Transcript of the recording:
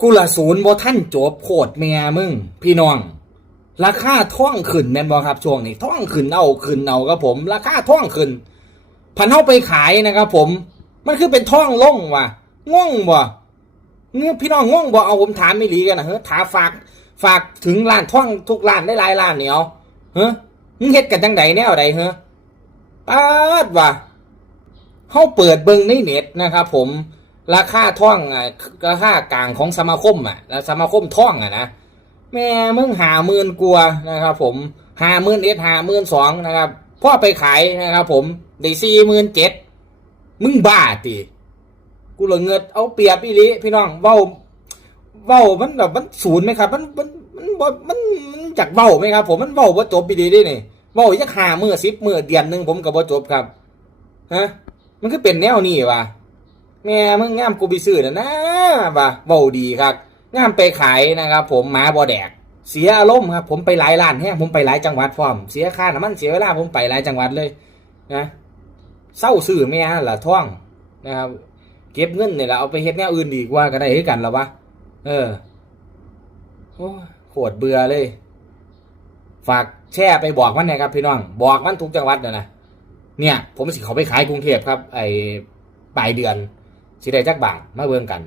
กุละศูนย์บ่ท่านจบโคตรแม่มึง พี่น้อง ราคาท่องขึ้นแม่นบ่ครับช่วงนี้ท่องขึ้นเอาขึ้นเอาครับผม ราคาท่องขึ้นพันเฮาไปขายนะครับผม มันคือเป็นท่องล่งว่ะง่วงบ่เนี่ยพี่น้องง่วงบ่เอาผมถามไม่หลีกันนะเฮ้ยถามฝากฝากถึงร้านท่องทุกร้านได้หลายร้านเนี่ยเอาเฮ้ยมึงเฮ็ดกันจังใดแนวใดเฮ้ยปาดว่ะเฮาเปิดเบิ่งในเน็ตนะครับผม ราคาท่องอะราคากลางของสมาคมอะแล้วสมาคมท่องอะนะแม่มึงหาหมื่นกลัวนะครับ ผมหาหมื่นเอ็ดหาหมื่นสองนะครับพ่อไปขายนะครับ ผมได้สี่หมื่นเจ็ดมึงบ้าติกูเหลือเงินเอาเปรียบอีหลีพี่น้องเว้าเว้ามันแบบมันศูนย์ไหมครับ มันมันมันมันมันจากเว้าไหมครับ ผมมันเว้าว่าจบอีหลีได้นี่เว้าจะหามื่อสิบมือเดือนหนึ่งผมกับว่าจบครับฮะมันก็เป็นแนวนี้ว่ะ แม่มึงงามกูไปซื้อนะนะว่ะเว้าดีครับงามไปขายนะครับ ผมหมาบอแดก เสียอารมณ์ครับผมไปหลายร้านแห้งผมไปหลายจังหวัดพร้อมเสียค่าน้ำมันเสียเวลาผมไปหลายจังหวัดเลยนะเศร้าซื้อแม่ล่ะท่องนะครับเก็บเงินเนี่ยละเอาไปเฮ็ดแนวอื่นดีกว่าก็ได้คือกันแล้ววะเออโอ้ยโคตรเบื่อเลย ฝากแช่ไปบอกมันนะครับพี่น้อง บอกมันทุกจังหวัดนะนะเนี่ย ผมสิเขาไปขายกรุงเทพครับ ไอ้ปลายเดือน สิได้จักบาทมาเบิ่งกัน